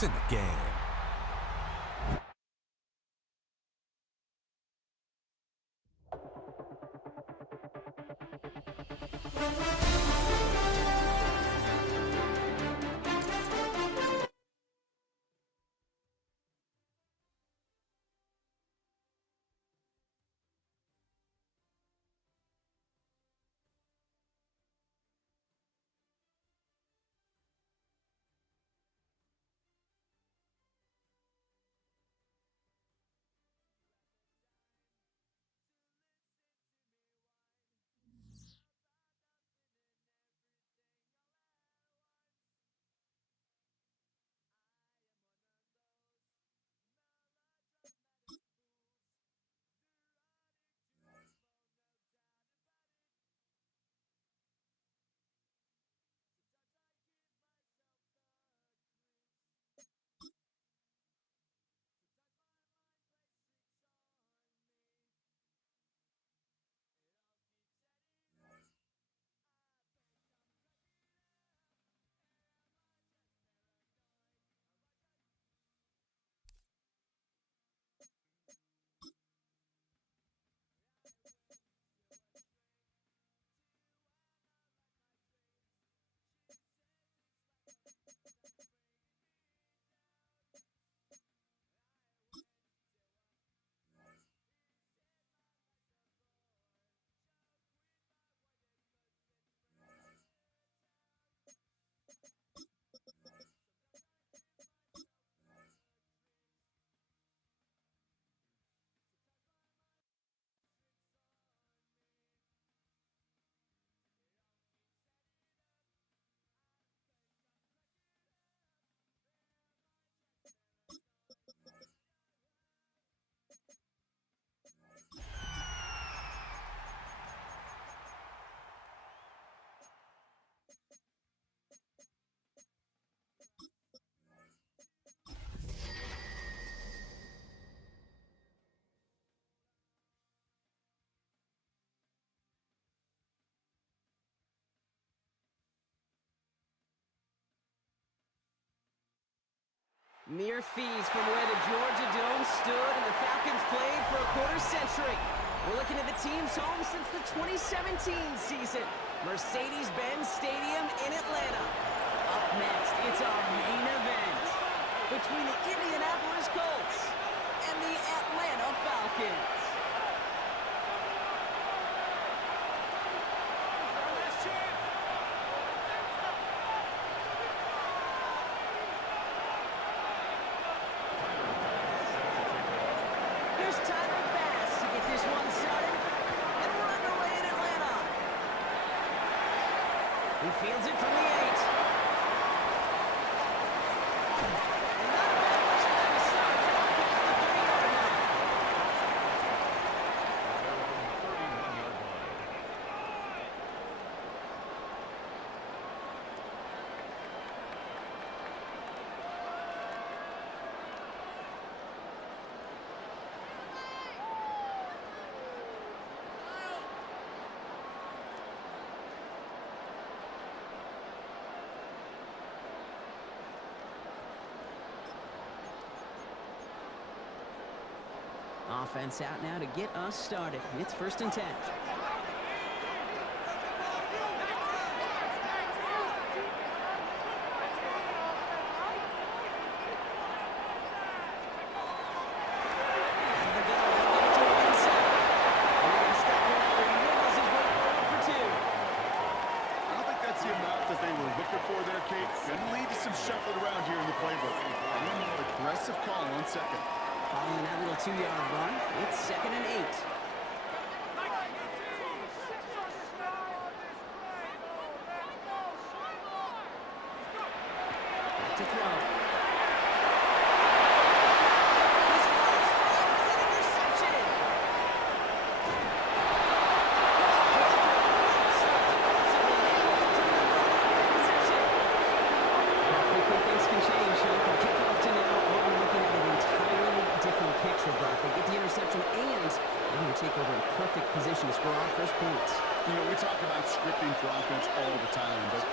It's in the game. Mere fees from where the Georgia Dome stood and the Falcons played for a quarter century. We're looking at the team's home since the 2017 season, Mercedes-Benz Stadium in Atlanta. Up next, it's our main event between the Indianapolis Colts and the Atlanta Falcons. He fields it from the 8. Offense out now to get us started. It's 1st and 10. Following that little 2-yard run, it's 2nd and 8. Back to throw. His first throw is an interception. Quickly things can change, so from kickoff to now, we're looking at an entirely different picture, Brock. They get the interception, and they're going to take over in perfect position to score our first points. You know, we talk about scripting for offense all the time, but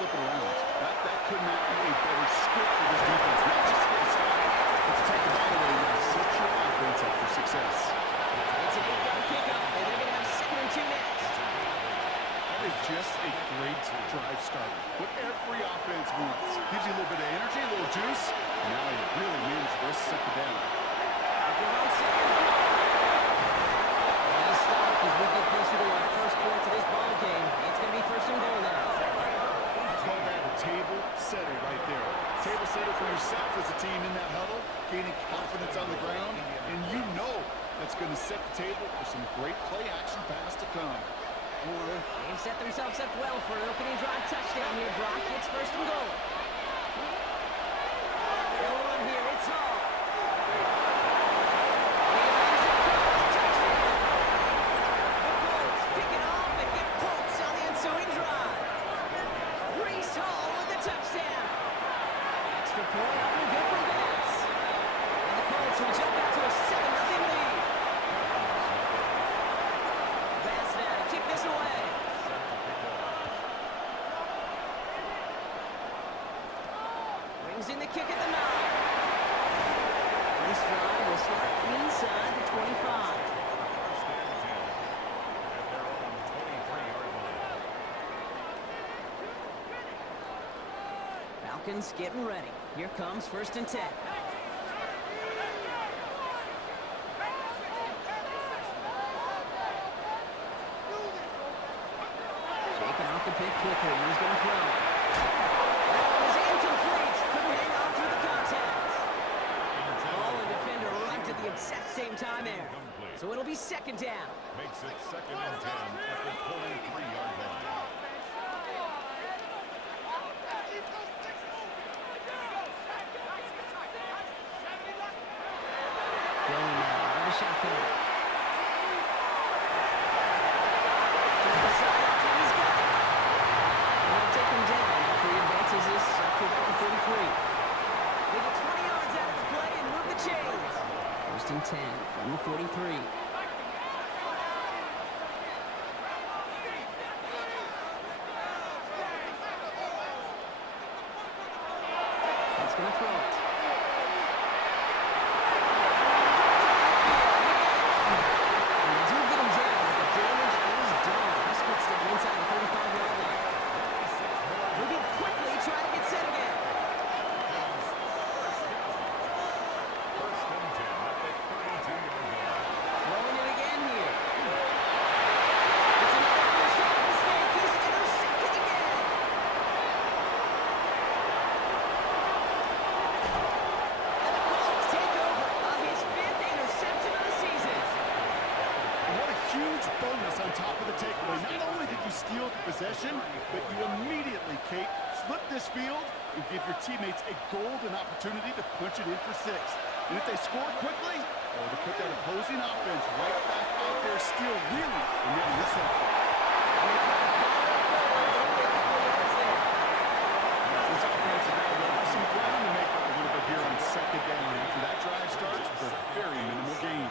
flip it around. That could not be a better script for this defense. Not just to get a stop, but to take the ball away and set your offense up for success. It's an 8-yard pickup, and they're going to have 2nd and 2 next. That is just a great drive starter. What every offense wants. Gives you a little bit of energy, a little juice, and now you really manage the rest of 2nd down. They're on 2nd. He's stopped as we get closer to our first point to this ball game. It's going to be 1st and goal now. Call that a table setter right there. Table setter for yourself as a team in that huddle, gaining confidence on the ground, and you know that's going to set the table for some great play action pass to come. They've set themselves up well for an opening drive touchdown here. Brock gets 1st and goal. They'll run here. It's Hall. He runs it across the touchdown. The Colts pick it off and get points on the ensuing drive. Breece Hall with the touchdown. Extra point up and good for Bass. And the Colts will jump out to a 7-0 lead. Bass now to kick this away. Brings in the kick at the 9. This drive will start inside the 25. Falcons getting ready. Here comes 1st and 10. Shaking off the pick quickly. He's going to throw. That one is incomplete. Couldn't hang on through the contact. Ball and defender right at the exact same time there. So it'll be 2nd down. Makes it 2nd and 10 at the 23-yard line. Throwing now out of the shotgun. He's got it. And they'll take him down after he advances this up to about the 33. They get 20 yards out of the play and move the chains. 1st and 10 from the 43. He's going to throw it. And they do get him down, but the damage is done. This gets down inside the 35-yard line. Moving quickly, trying to get set again. 1st and 10 at the 32-yard line. Throwing it again here. It's another first-down mistake. He's intercepted again. And the Colts take over on his 5th interception of the season. And what a huge bonus on top of the takeaway. Not only did you steal the possession, but you immediately, Kate, flip this field and give your teammates a golden opportunity to punch it in for 6. And if they score quickly, or to put that opposing offense right back out there still really and getting this up. And they try to power it forward. They get a couple of yards there. This offense is going to have some ground to make up a little bit here on 2nd down. After that drive starts with a very minimal gain.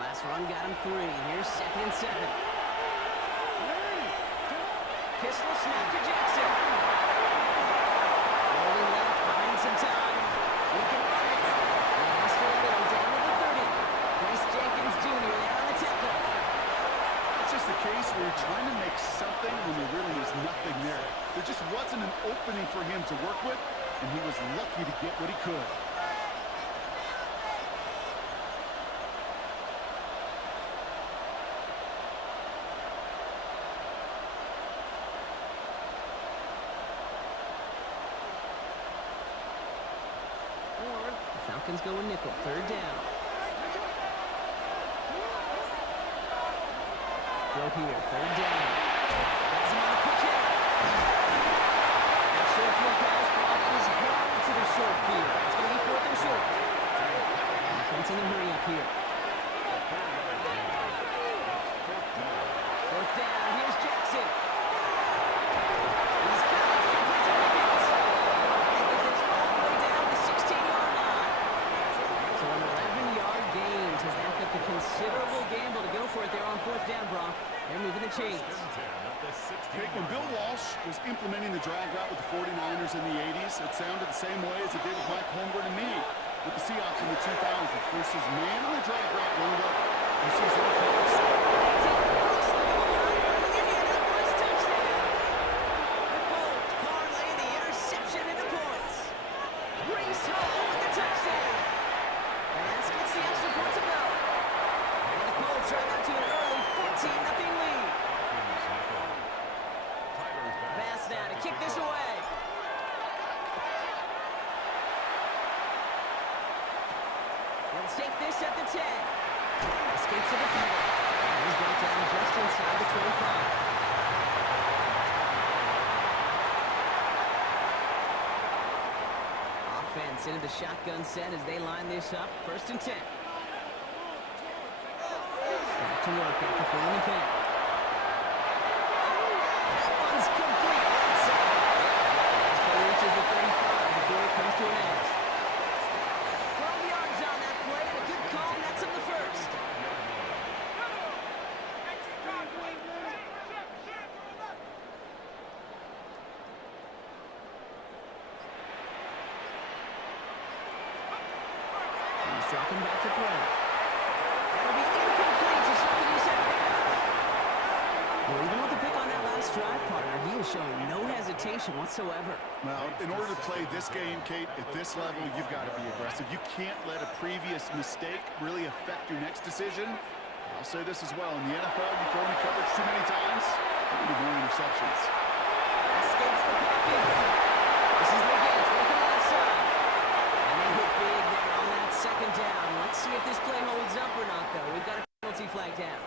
Last run got him 3. Here's 2nd and 7. Pistol snap to Jackson. Rolling left, buying some time. We can run it. And lost for a little down to the 30. Chris Jenkins Jr. there on the tackle. It's just a case where you're trying to make something when there really is nothing there. There just wasn't an opening for him to work with, and he was lucky to get what he could. The Falcons go a nickel. 3rd down. Throw here. 3rd down. Has him on the quick hit. That short field pass block is held to the short field. It's going to be 4th and short. Offense in the hurry up here. 4th down. Here's Jackson. He's got it. Complete to Pickens. They get this all the way down to the 16-yard line. So an 11-yard gain to back up the considerable gamble to go for it there on 4th down, Brock. They're moving the chains. First and 10 at the 16. Kate, when Bill Walsh was implementing the drag route with the 49ers in the 80s, it sounded the same way as it did with Mike Holmgren and me with the Seahawks in the 2000s versus man on the drag route window. You see some colors. They take it across the goal line for the Indianapolis touchdown. The Colts parlay the interception into points. Brees Hall with the touchdown. Lance gets the extra point to go. And the Colts drive out to an early 14-0 lead. Pass now to kick this away. They'll take this at the 10. Escapes the defender. He's brought down just inside the 25. Offense into the shotgun set as they line this up. First and 10. Back to work after throwing the pick. That one's complete. Right side. This play reaches the 35 before it comes to an edge. 12 yards on that play and a good call nets him the first. He's dropping back to throw. That'll be incomplete to something you said there. Well, even with the pick on that last drive, partner, he is showing no hesitation whatsoever. Well, in order to play this game, Kate, at this level, you've got to be aggressive. You can't let a previous mistake really affect your next decision. I'll say this as well. In the NFL, you throw into coverage too many times, you'll be more interceptions. Escapes the pocket. This is Leggett working left side. And they hit big there on that second down. Let's see if this play holds up or not, though. We've got a penalty flag down.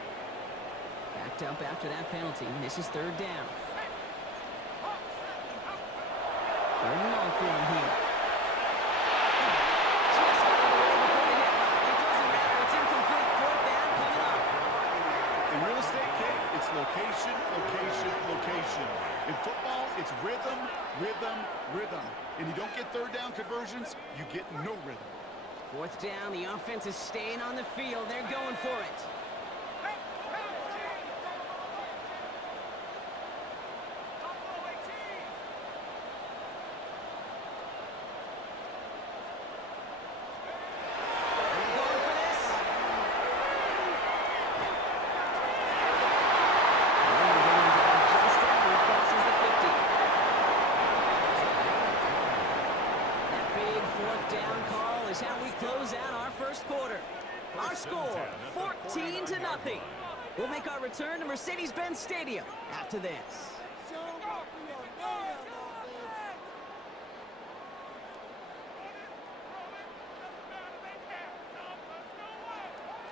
Backed up after that penalty. This is third down. Third and long for him here. Just got out of the way before the hit. It doesn't matter. It's incomplete. Fourth down coming up. In real estate, Kate, it's location, location, location. In football, it's rhythm, rhythm, rhythm. And you don't get third down conversions, you get no rhythm. Fourth down. The offense is staying on the field. They're going for it. Is how we close out our first quarter. Our score, 14-0. We'll make our return to Mercedes-Benz Stadium after this.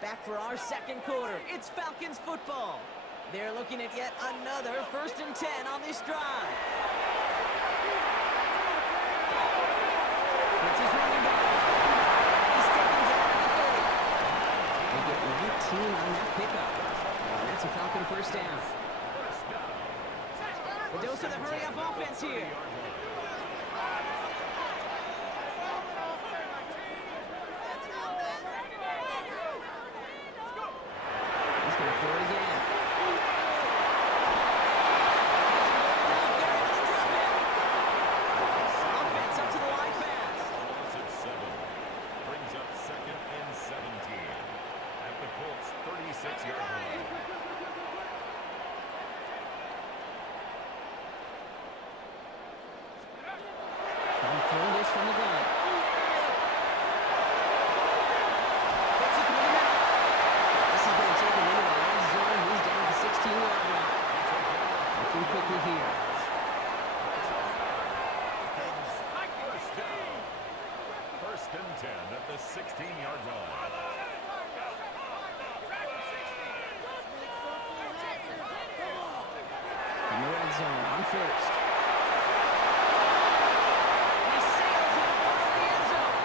Back for our second quarter. It's Falcons football. They're looking at yet another 1st and 10 on this drive. It's his running back. He's taken down at the 30. They get 19 on that pickup. And that's a Falcon first down. The dose of the hurry-up offense here. He's going to throw it again. Offense up to the line fast. Loss at 7. Brings up 2nd and 17 at the Colts 36-yard line. Trying to throw this from the gun. Fits it through the middle. This is going to take him into the red zone. He's down to the 16-yard line. Looking quickly here. First and 10 at the 16-yard line. In the red zone on first. He sails it out of the end zone.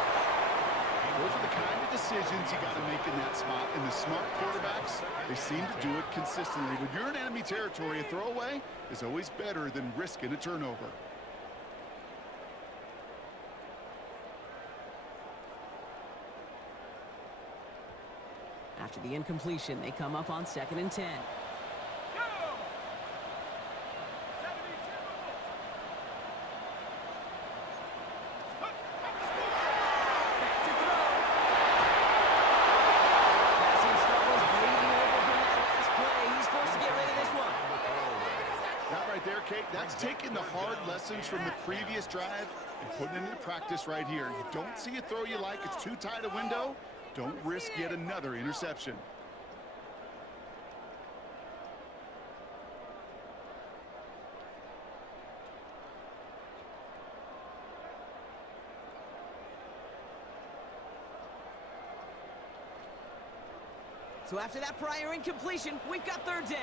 Those are the kind of decisions you got to make in that spot. And the smart quarterbacks, they seem to do it consistently. When you're in enemy territory, a throwaway is always better than risking a turnover. After the incompletion, they come up on 2nd and 10. Kate. That's taking the hard lessons from the previous drive and putting it into practice right here. You don't see a throw you like, it's too tight a window. Don't risk yet another interception. So after that prior incompletion, we've got third down.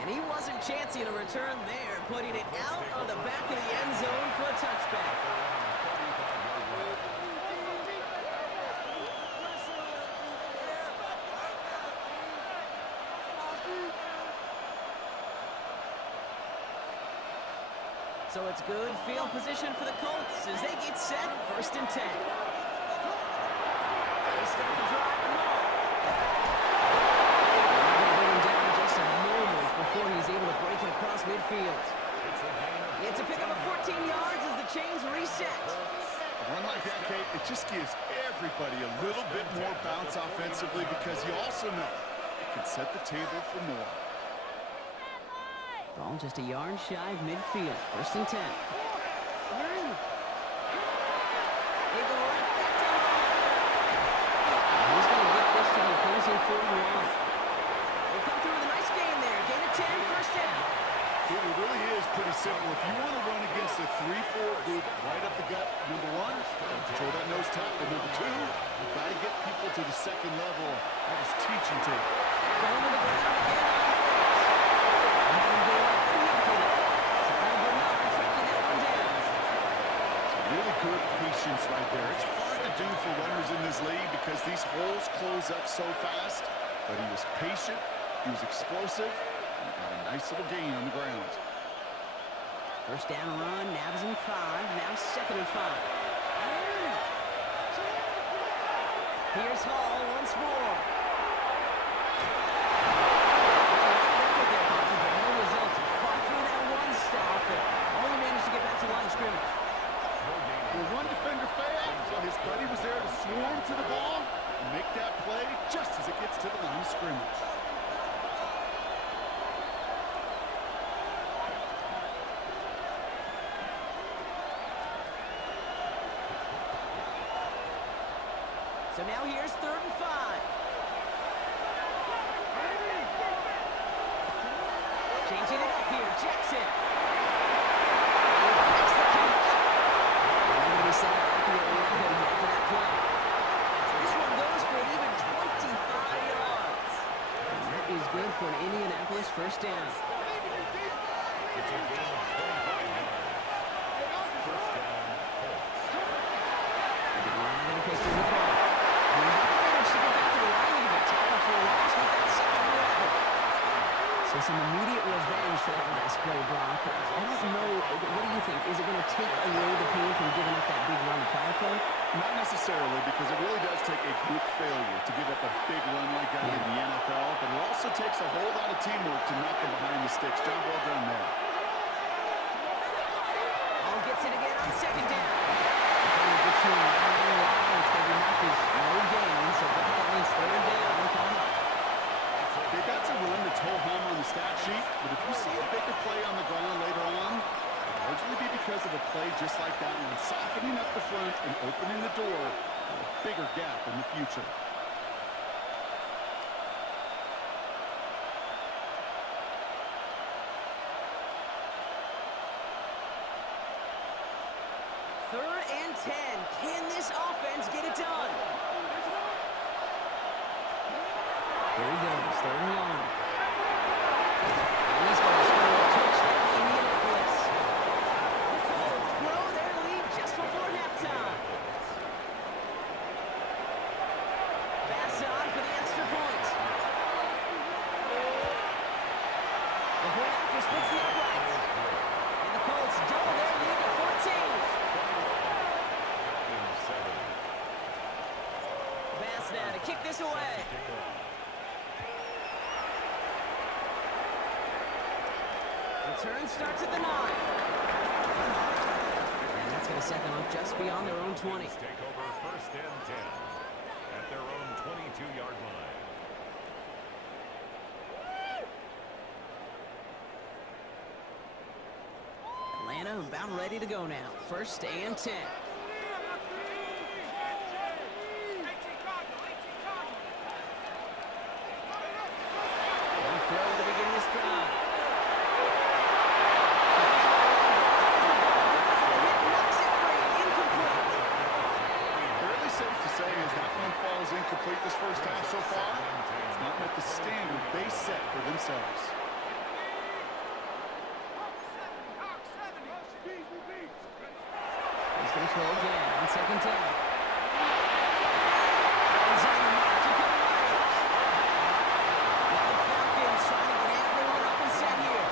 And he wasn't chancing a return there, putting it out on the back of the end zone for a touchback. So it's good field position for the Colts as they get set, 1st and 10. They start the drive and all. Before he's able to break it across midfield. It's a pickup of 14 yards as the chains reset. A run like that, Kate, it just gives everybody a little bit more bounce offensively because you also know it can set the table for more. Ball just a yard shy of midfield. 1st and 10. They go right back to him. He's going to get this to the opposing 41. They come through with a nice gain there. Gain of 10, 1st down. It really is pretty simple. If you want to run against a 3-4 group right up the gut, number one, control that nose tackle. Number two, you've got to get people to the second level. That is teaching tape. Going to the ground again. Really good patience right there. It's hard to do for runners in this league because these holes close up so fast. But he was patient, he was explosive, and got a nice little gain on the ground. 1st down run, Nabs in 5, now 2nd and 5. Here's Hall once more. But no results. He fought through that one stop, but only managed to get back to the line of scrimmage. When one defender failed, well, his buddy was there to swarm to the ball and make that play just as it gets to the line of scrimmage. So now here's 3rd and 5. Changing it up here, Jackson. He makes the catch. And they're going to be set up at 11 after that play. This one goes for an even 25 yards. And that is good for an Indianapolis 1st down. It's a gain of 25 yards. 1st down, Colts. They're going to pistol the ball. And they managed to get back to the line, but tackle for a loss with that 2nd and 11. So some immediate revenge for that last play, Brock. I don't know, what do you think? Is it going to take away the pain from giving up that big run the prior play? Not necessarily, because it really does take a group failure to give up a big run like that in the NFL, but it also takes a whole lot of teamwork to knock them behind the sticks. John, well done there. Hall gets it again on 2nd down. Finally gets to him right on the line. It's going to be marked as no gain, so that means 3rd down. Come up. They got to run the toe home on the stat sheet, but if you see a bigger play on the ground later on, it'll largely be because of a play just like that one, softening up the front and opening the door for a bigger gap in the future. Third and 10. Can this offense get it done? Here he goes, 3rd and long. He's going to score a touchdown, Indianapolis. The Colts grow their lead just before halftime. kick this away. Return starts at the 9. And that's going to set them up just beyond their own 20. Take over first and 10 at their own 22-yard line. Atlanta about ready to go now. First and 10. They'll throw to begin this drive. Knocks it free. Incomplete. Fairly safe to say as that one falls incomplete this first half so far, it's not met the standard they set for themselves. He's going to throw again on second down. He's on the mark to come Myers. Now the Falcons trying to get everyone up and set here.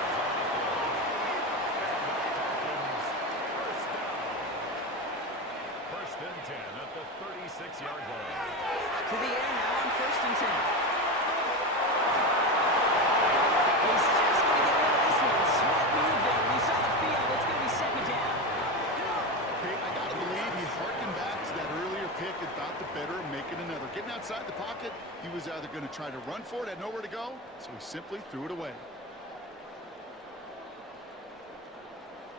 First and 10 at the 36-yard line. To the air now on first and 10. He's just going to get rid of this one. Smart move there. When you saw the field, it's going to be second down. Okay, I gotta believe he harkened back to that earlier pick and thought the better of making another. Getting outside the pocket, he was either going to try to run for it, had nowhere to go, so he simply threw it away.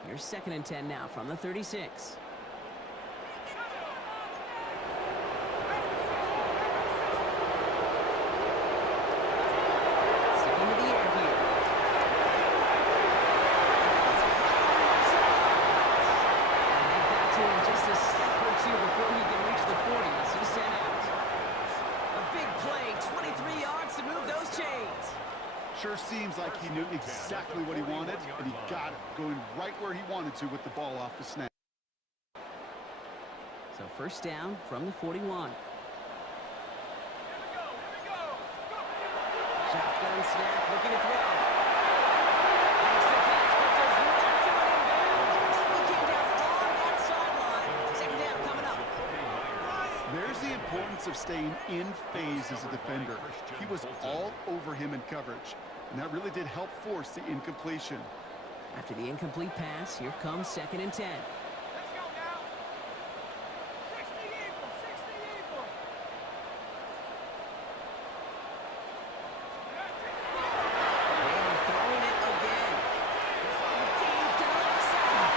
Here's second and 10 now from the 36. Sticking to the air here. And they've got to him just a step or two before he can reach the 40 as he's sent out. A big play, 23 yards to move those chains. Sure seems like he knew exactly what he wanted, and he got it, going right where he wanted to with the ball off the snap. So first down from the 41. Shotgun snap, looking to throw. Makes the catch, but does not do it in bounds. He came down on that sideline. Second down coming up. There's the importance of staying in phase as a defender. He was all over him in coverage, and that really did help force the incompletion. After the incomplete pass, here comes second and 10. They are throwing it again. From deep to the left side.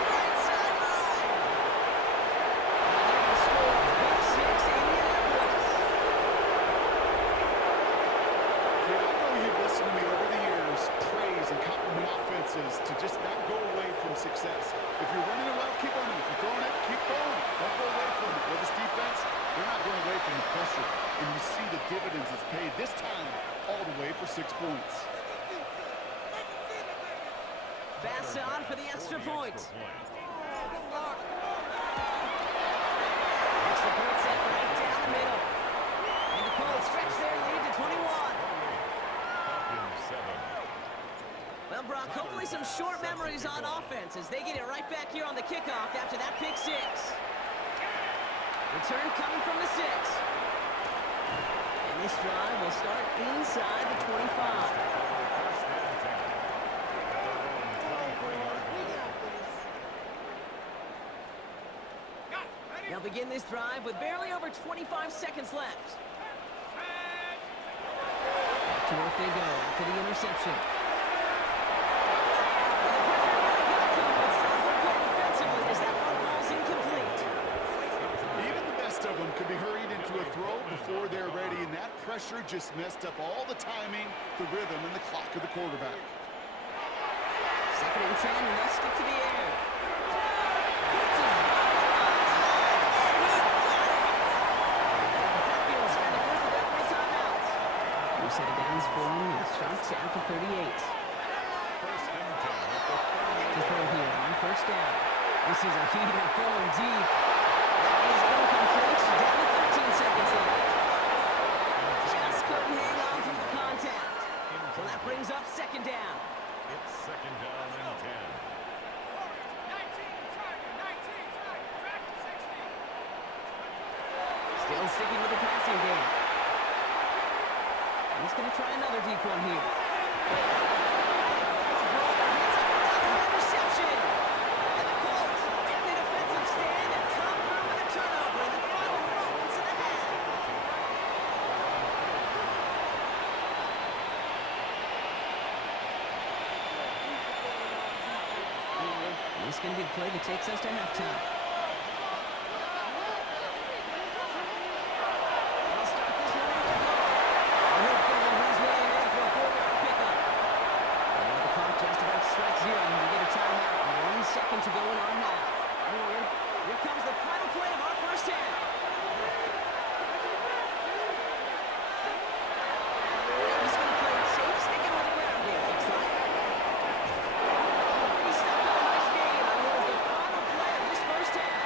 Right sideline. And they're going to score. Pick six, Indianapolis. I know you've listened to me over the years, praise and compliment offenses to just not go away from success. If you're running it well, keep running. If you're throwing it, keep throwing. Don't go away from it. Well, this defense, they're not going away from the pressure. And you see the dividends it's paid this time all the way for 6 points. Bass on for the extra point. Makes the point set right down the middle. And the Colts stretch their lead to 21. Falcons 7. Well, Brock, hopefully some short memories on offense as they get it right back here on the kickoff after that pick six. Return coming from the 6. And this drive will start inside the 25. First and 10 at their own 23-yard line. They'll begin this drive with barely over 25 seconds left. Back to work they go after the interception. And the pressure really got to him, but still good play defensively as that one falls incomplete. Even the best of them could be hurried into a throw before they're ready, and that pressure just messed up all the timing, the rhythm, and the clock of the quarterback. Second and 10, and they'll stick to the air. Gets his body on the line, and he got it! The Falcons spend the first of their 3 timeouts. New set of downs for him, and starts at the 38. First and 10 at the To 38. throw here on first down. This is a heater going deep. That is incomplete. Down to 13 seconds left. Just couldn't hang on through the contact. So that brings up second down. He's going to try another deep one here. Interception. And the Colts make the defensive stand and come through with a turnover in the final moments of the half. This is going to be the play that takes us to halftime. They'll start this one out with Hill. He's weighing in for a 4-yard pickup. And with the clock just about to strike zero, we get a timeout. 1 second to go in our half. Here comes the final play of our first half. He's going to play it safe, sticking with the ground here, looks like. He stopped on a nice gain on what is the final play of this first half.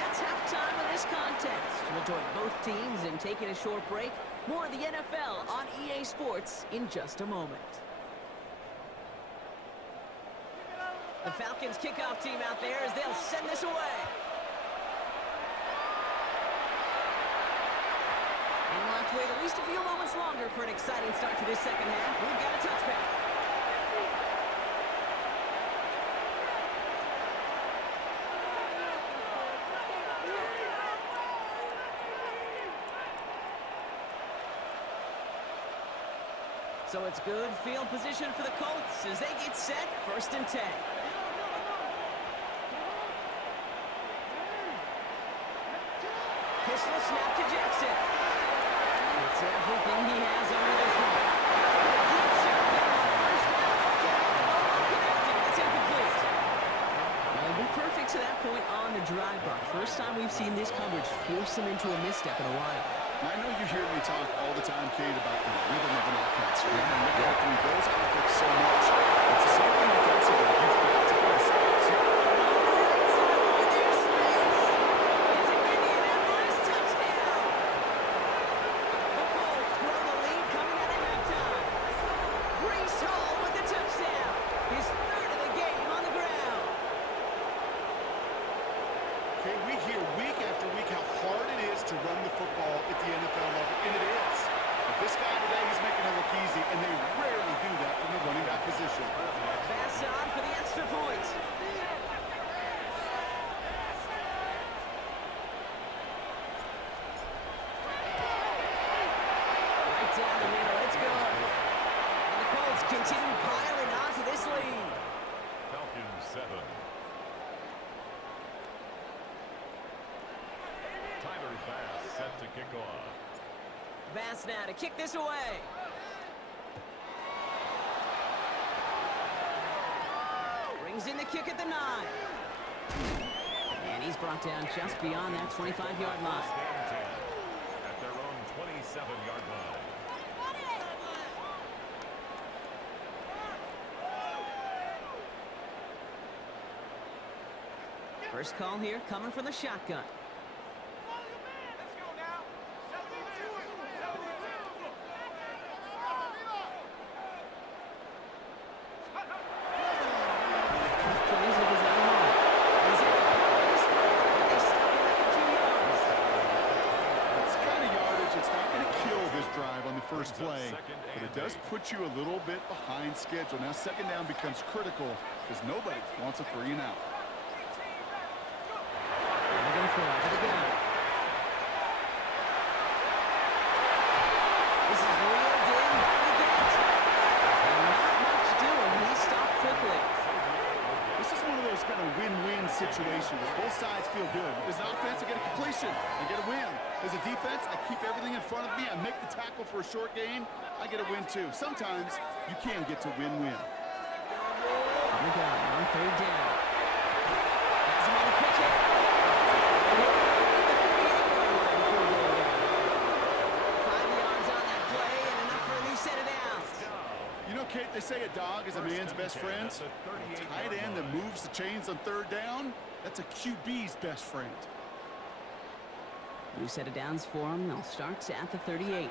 That's halftime of this contest. We'll join both teams in taking a short break. More of the NFL on EA Sports in just a moment. The Falcons kickoff team out there as they'll send this away. And we'll have to wait at least a few moments longer for an exciting start to this second half. We've got a touchback. So it's good field position for the Colts as they get set, 1st and 10. Pistol snap to Jackson. It's everything he has over this one. Deep circle on first down. Connecting. It's incomplete. Well, they've been perfect to that point on the drive block. First time we've seen this coverage force them into a misstep in a while. I know you hear me talk all the time, Kate, about the rhythm of an offense. We're going to look at through those optics so much. It's the same thing defensively. You've got to get a stop. We hear week after week how hard it is to run the football at the NFL level, and it is. But this guy today, he's making it look easy, and they rarely do that from the running back position. Pass on for the extra point. Right down the middle, it's good. And the Colts continue piling on to this lead. Falcons 7. Tyler Bass set to kick off. Bass now to kick this away. Brings in the kick at the 9. And he's brought down just beyond that 25-yard line. Stand 10 at their own 27-yard line. First call here coming from the shotgun. First play, but it does put you a little bit behind schedule. Now second down becomes critical because nobody wants a 3 and out. They're going to throw it again. This is reeled in by the gate. And not much doing. He stopped quickly. This is one of those kind of win-win situations. Both sides feel good. As an offense, I get a completion. I get a win. As a defense, I keep everything in front of me. I make the tackle for a short gain. I get a win, too. Sometimes you can get to win-win. On the ground, on 3rd down. Has him on the pitch here. 5 yards on that play and enough for a new set of downs. You know, Kate, they say a dog is a man's best friend. A tight end that moves the chains on 3rd down, that's a QB's best friend. New set of downs for him. They'll start at the 38.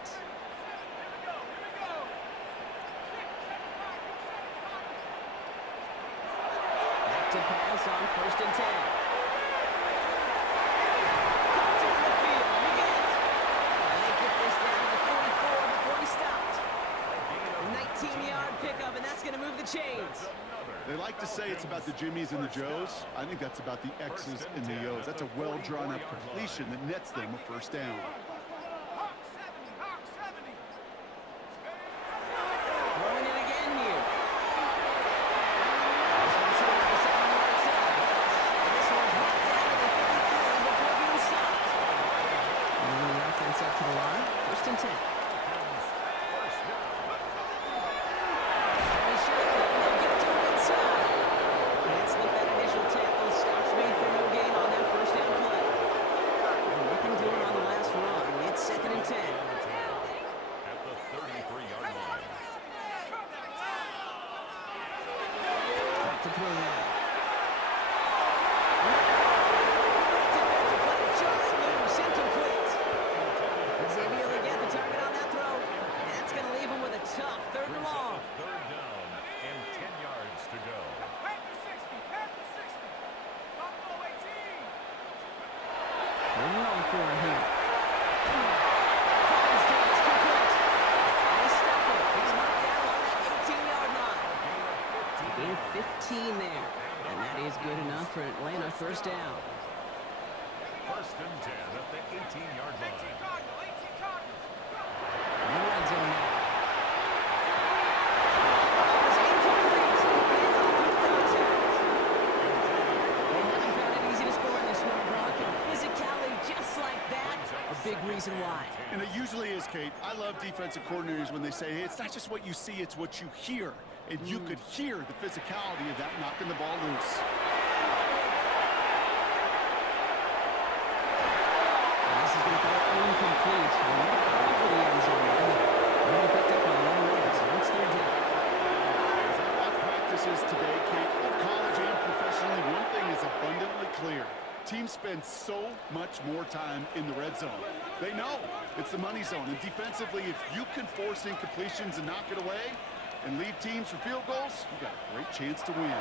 Back to pass on 1st and 10. Cut down the field. You get it. They get this down to 44 before 18-yard pickup, and that's going to move the chains. They like to say it's about the Jimmies and the Joes. I think that's about the X's and the O's. That's a well-drawn-up completion that nets them a first down. Throwing it again here. This one's to the right side on the right side. And this one's brought down to the 33 before being stopped. Moving the offense up to the line. First and 10. Gain 15 there, and that is good enough for Atlanta first down. First and 10 at the 18-yard line. In the red zone now. That was incomplete. They haven't found it easy to score in this one, Brock, and physicality just like that, a big reason why. And it usually is, Kate. I love defensive coordinators when they say, hey, it's not just what you see, it's what you hear. And you could hear the physicality of that knocking the ball loose. And this is going to fall incomplete. For the end zone. Really picked up on 11 yards, so it's third down. As I watch practices today, Kate, both college and professionally, one thing is abundantly clear. Teams spend so much more time in the red zone. They know it's the money zone. And defensively, if you can force incompletions and knock it away, and lead teams for field goals, you got a great chance to win.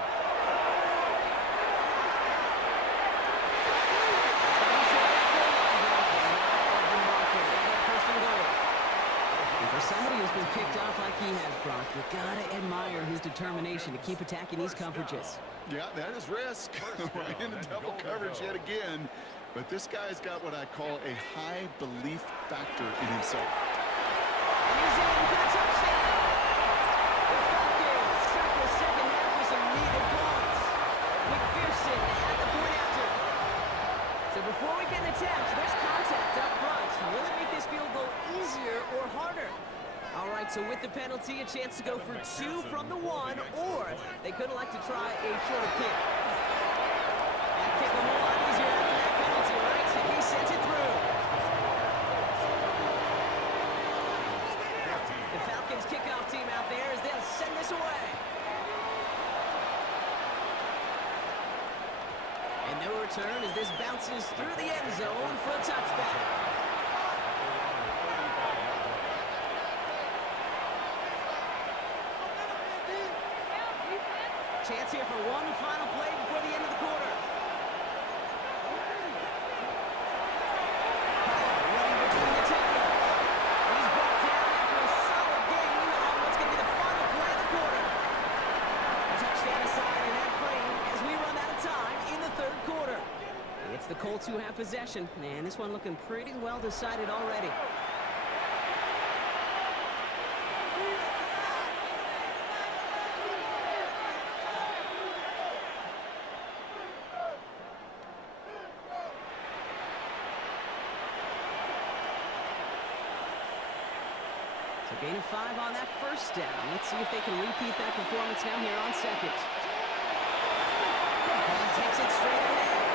And for somebody who's been picked off like he has, Brock, you gotta admire his determination to keep attacking these coverages. Yeah, that is risk. We're in a double coverage yet again. But this guy's got what I call a high belief factor in himself. And he's in for the touchdown. The Falcons start the second half with some needed points. McPherson at the point after. So before we get into taps, there's contact up front. Will it make this field goal easier or harder? All right, so with the penalty, a chance to go for two from the one, or they could elect to try a shorter kick. That kick a whole lot easier after that penalty, right? So he sends it through. The Falcons kickoff team out there as they'll send this away. And no return as this bounces through the end zone for a touchback. Chance here for one final play before the end of the quarter. Running between the tackle. He's brought down after a solid gain on what's going to be the final play of the quarter. A touchdown aside in that frame as we run out of time in the third quarter. It's the Colts who have possession, and this one looking pretty well decided already. Gain of 5 on that first down. Let's see if they can repeat that performance now here on second. And takes it straight ahead.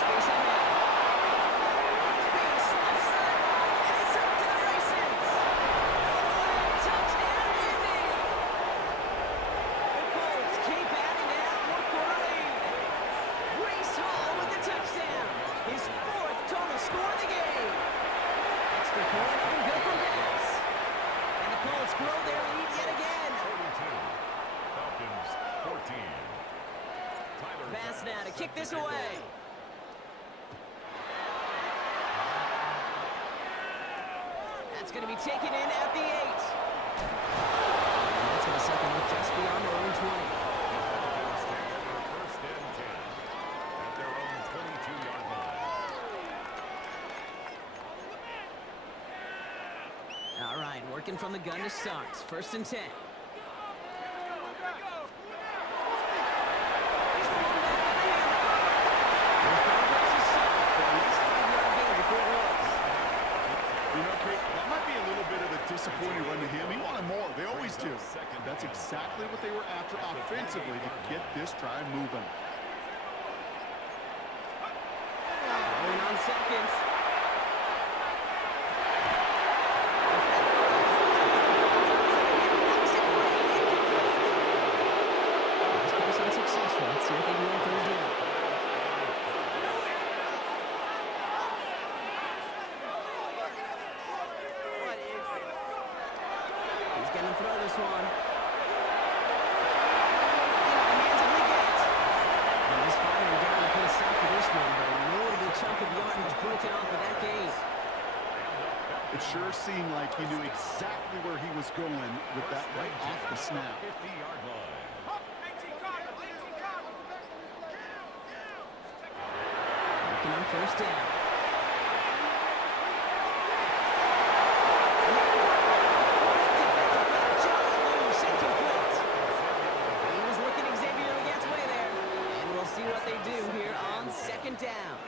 Space ahead. Space left sideline. And it's up to the races. Touchdown, Indy. The Colts keep adding to that fourth quarter lead. Breece Hall with the touchdown. His fourth total score of the game. Extra point up and good for Bass. Colts grow their lead yet again. 42. Falcons 14. Bass now to kick this away. That's going to be taken in at the 8. And that's going to set them up just beyond their own 20. First and 10 at their own 22-yard line. All right, working from the gun to start. First and 10. You know, Kate, that might be a little bit of a disappointing run to him. He wanted more. They always do. That's exactly what they were after offensively to get this drive moving. Going on seconds. This pass unsuccessful. Let's see what they do on third down. He's going to throw this one. Into the hands of Leggett. And he's finally down to put a stop to this one, but a notable chunk of yardage broken off of that game. It sure seemed like he knew exactly where he was going with that right off the snap. 50-yard line. Working on first down. He was looking Xavier Leggett's way there. And we'll see what they do here on second down.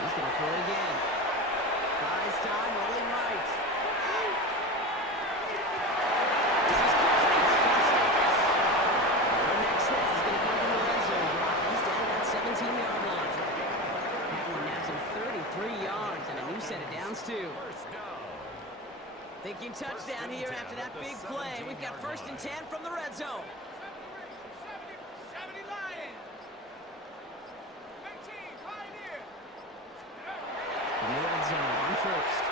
He's going to throw it again. Buys time, rolling right. This is complete. Their next snap is going to come from the red zone. He's down at that 17-yard line. That one naps him 33 yards and a new set of downs, too. First down. Thinking touchdown here after that big play. We've got first and 10 from the red zone. In the red zone on first.